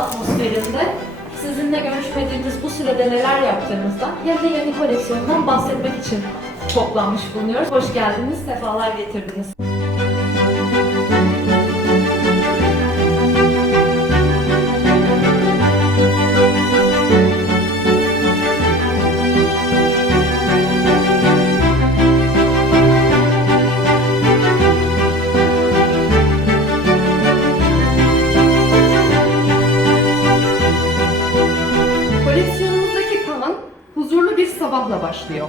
atmosferinde sizinle görüşmediğimiz bu sürede neler yaptığımızda hem de yeni koleksiyondan bahsetmek için toplanmış bulunuyoruz. Hoş geldiniz, sefalar getirdiniz. Sabahla başlıyor.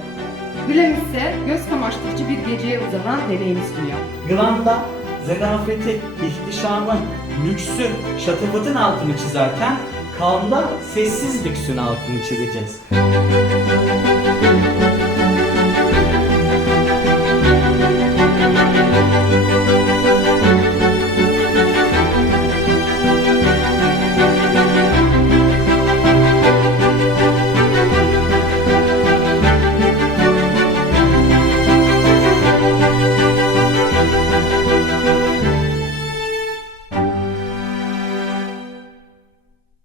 Glam ise göz kamaştırıcı bir geceye uzanan deneyim sunuyor. Glam'da zarafeti, ihtişamı, lüksü, şatafatın altını çizerken Kalm'da sessiz lüksün altını çizeceğiz.